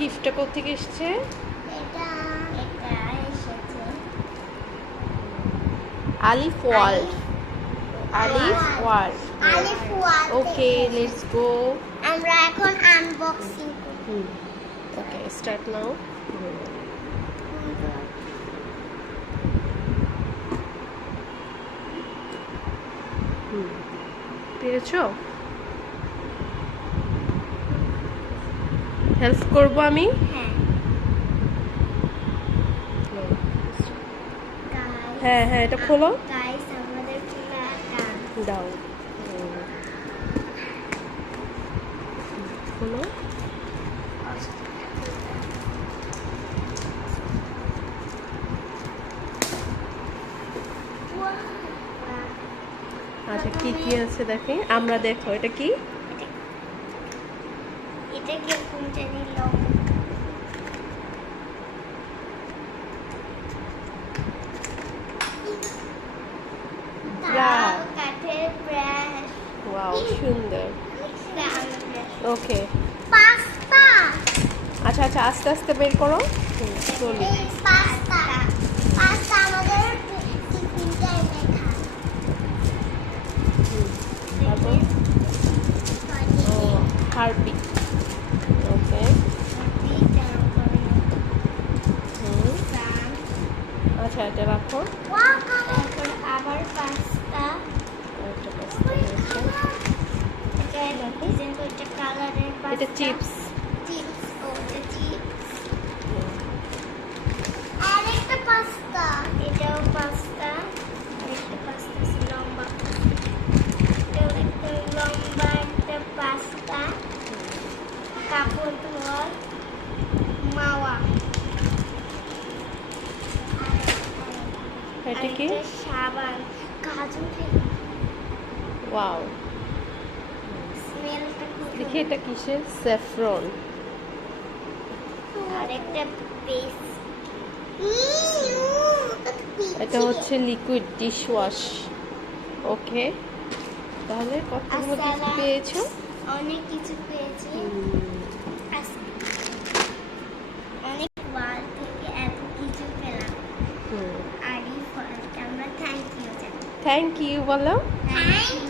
গিফটটা কোথেকে এসছে? আলিফ world. Alif world. Okay let's go আমরা এখন আনবক্সিং করব। হুম। Okay start now hmm. পেরেছ? হেল্প করব আমি। হ্যাঁ হ্যাঁ এটা খোলো। দাও। আচ্ছা কি কি আছে দেখি? আমরা দেখো, এটা কি? এটা ওয়াও সুন্দর ওকে পাস্তা আচ্ছা আচ্ছা আস্তে আস্তে বের করো চলি পাস্তা পাস্তা আচ্ছা এটা রাখো। তারপর আবার পাস্তা একটা পাস্তা এটা চিপস চিপস ও এটা চিপস আরেকটা পাস্তা এটাও পাস্তা আরেকটা পাস্তা আছে লম্বা এটাও একটা লম্বা একটা পাস্তা কাপড় ধোয়ার মাওয়া এটা কি? সাবান কাজু ওয়াও। দেখি এটা কিসের? স্যাফরন। আরেকটা পেস্ট এটা হচ্ছে লিকুইড ডিশ ওয়াশ ওকে। তাহলে কতগুলো কিছু পেয়েছ? অনেক কিছু পেয়েছি। থ্যাংক ইউ জানাই থ্যাংক ইউ বলো থ্যাংক